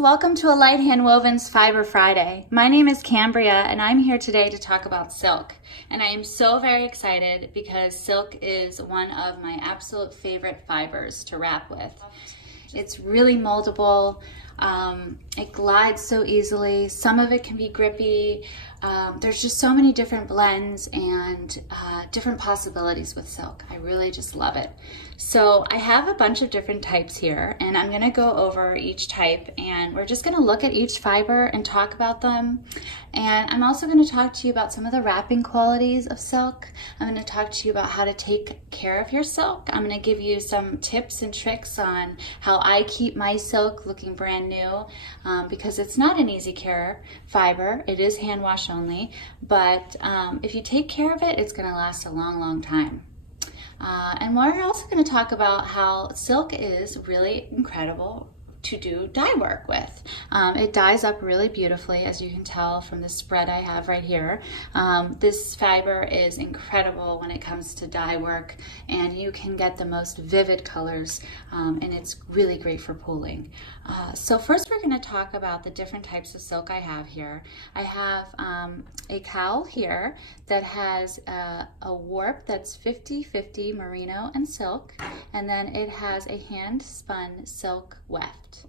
welcome to Alight Handwoven's Fiber Friday. My name is Cambria and I'm here today to talk about silk. And I am so very excited because silk is one of my absolute favorite fibers to wrap with. It's really moldable, it glides so easily, some of it can be grippy. There's just so many different blends and different possibilities with silk. I really just love it. So I have a bunch of different types here and I'm gonna go over each type and we're just gonna look at each fiber and talk about them. And I'm also gonna talk to you about some of the wrapping qualities of silk. I'm gonna talk to you about how to take care of your silk. I'm gonna give you some tips and tricks on how I keep my silk looking brand new because it's not an easy care fiber. It is hand wash only, but if you take care of it, it's gonna last a long, long time. And we're also going to talk about how silk is really incredible to do dye work with. It dyes up really beautifully, as you can tell from the spread I have right here. This fiber is incredible when it comes to dye work, and you can get the most vivid colors, and it's really great for pooling. So first we're going to talk about the different types of silk I have here. I have a cowl here that has a warp that's 50-50 merino and silk, and then it has a hand spun silk weft.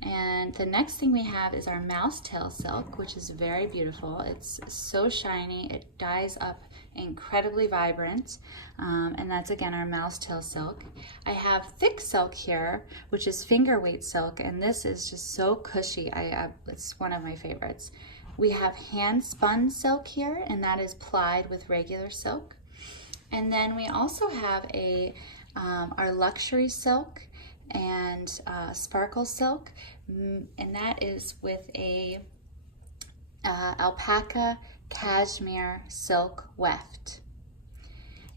And the next thing we have is our mouse tail silk, which is very beautiful. It's so shiny, it dyes up incredibly vibrant, and that's again our mouse tail silk. I have thick silk here, which is finger weight silk, and this is just so cushy. It's one of my favorites. We have hand spun silk here, and that is plied with regular silk. And then we also have our luxury silk and sparkle silk, and that is with a alpaca cashmere silk weft.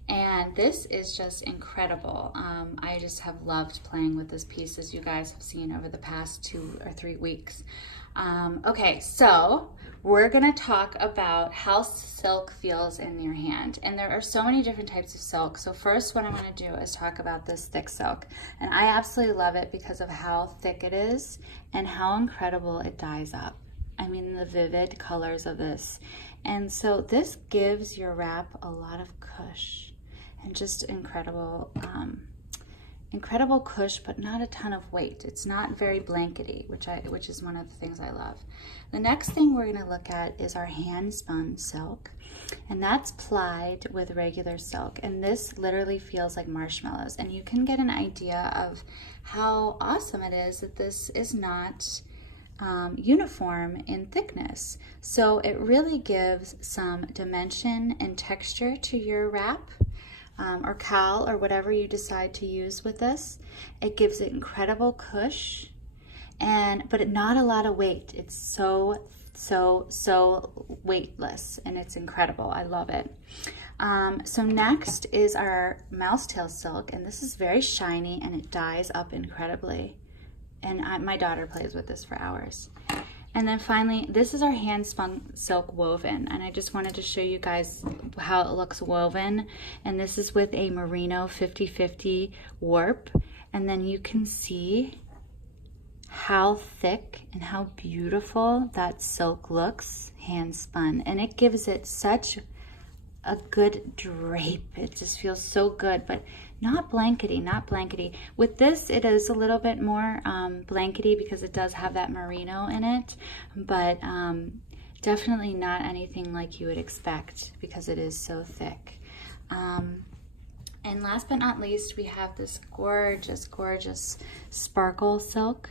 And this is just incredible. I just have loved playing with this piece, as you guys have seen over the past 2 or 3 weeks. Okay, so we're gonna talk about how silk feels in your hand. And there are so many different types of silk. So first what I'm gonna do is talk about this thick silk. And I absolutely love it because of how thick it is and how incredible it dyes up. I mean, the vivid colors of this. And so this gives your wrap a lot of cush and just incredible cush, but not a ton of weight. It's not very blankety, which is one of the things I love. The next thing we're gonna look at is our hand spun silk, and that's plied with regular silk. And this literally feels like marshmallows, and you can get an idea of how awesome it is that this is not uniform in thickness. So it really gives some dimension and texture to your wrap. Or cowl or whatever you decide to use with this. It gives it incredible cush, but not a lot of weight. It's so weightless, and it's incredible. I love it. So next is our mouse tail silk, and this is very shiny and it dyes up incredibly. And my daughter plays with this for hours. And then finally, this is our hand spun silk woven, and I just wanted to show you guys how it looks woven. And this is with a merino 50-50 warp, and then you can see how thick and how beautiful that silk looks hand spun, and it gives it such a good drape. It just feels so good, but not blankety. With this, it is a little bit more blankety because it does have that merino in it, but definitely not anything like you would expect because it is so thick. And last but not least, we have this gorgeous sparkle silk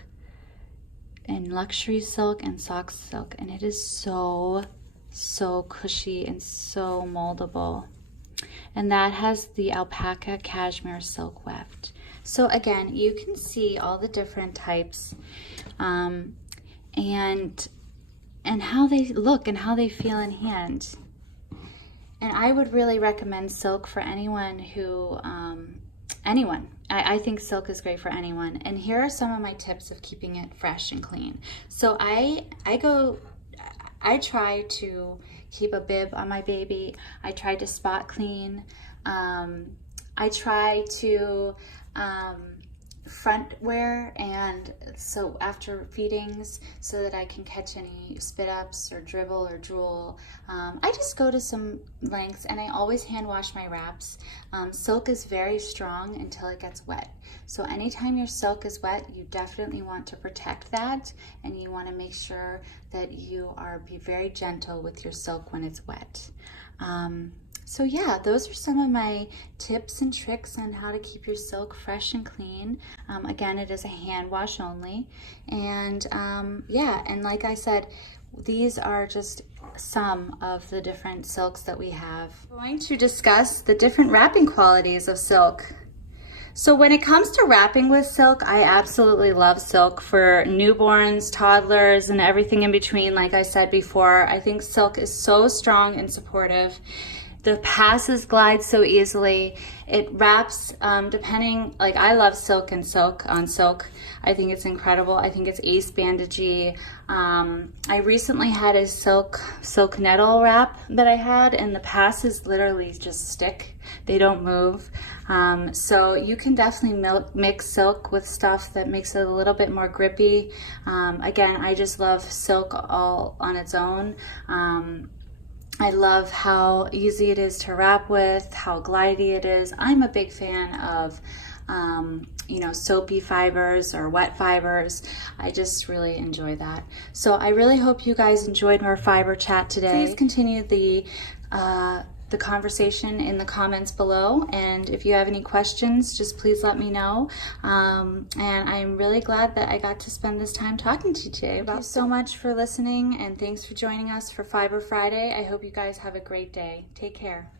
and luxury silk and sock silk, and it is so cushy and so moldable. And that has the alpaca cashmere silk weft. So again, you can see all the different types and how they look and how they feel in hand. And I would really recommend silk for anyone who, I think silk is great for anyone. And here are some of my tips of keeping it fresh and clean. So I try to keep a bib on my baby. I try to spot clean. I try to front wear, and so after feedings, so that I can catch any spit ups or dribble or drool, I just go to some lengths, and I always hand wash my wraps. Silk is very strong until it gets wet. So anytime your silk is wet, you definitely want to protect that, and you want to make sure that you be very gentle with your silk when it's wet. So yeah, those are some of my tips and tricks on how to keep your silk fresh and clean. Again, it is a hand wash only. And yeah, and like I said, these are just some of the different silks that we have. I'm going to discuss the different wrapping qualities of silk. So when it comes to wrapping with silk, I absolutely love silk for newborns, toddlers, and everything in between. Like I said before, I think silk is so strong and supportive. The passes glide so easily. It wraps, depending, like I love silk and silk on silk. I think it's incredible. I think it's ace bandagey. I recently had a silk nettle wrap that I had, and the passes literally just stick. They don't move. So you can definitely mix silk with stuff that makes it a little bit more grippy. Again, I just love silk all on its own. I love how easy it is to wrap with, how glidey it is. I'm a big fan of, you know, soapy fibers or wet fibers. I just really enjoy that. So I really hope you guys enjoyed our fiber chat today. Please continue the conversation in the comments below, and if you have any questions, just please let me know. And I'm really glad that I got to spend this time talking to you today. Thank you so much for listening, and thanks for joining us for Fiber Friday. I hope you guys have a great day. Take care.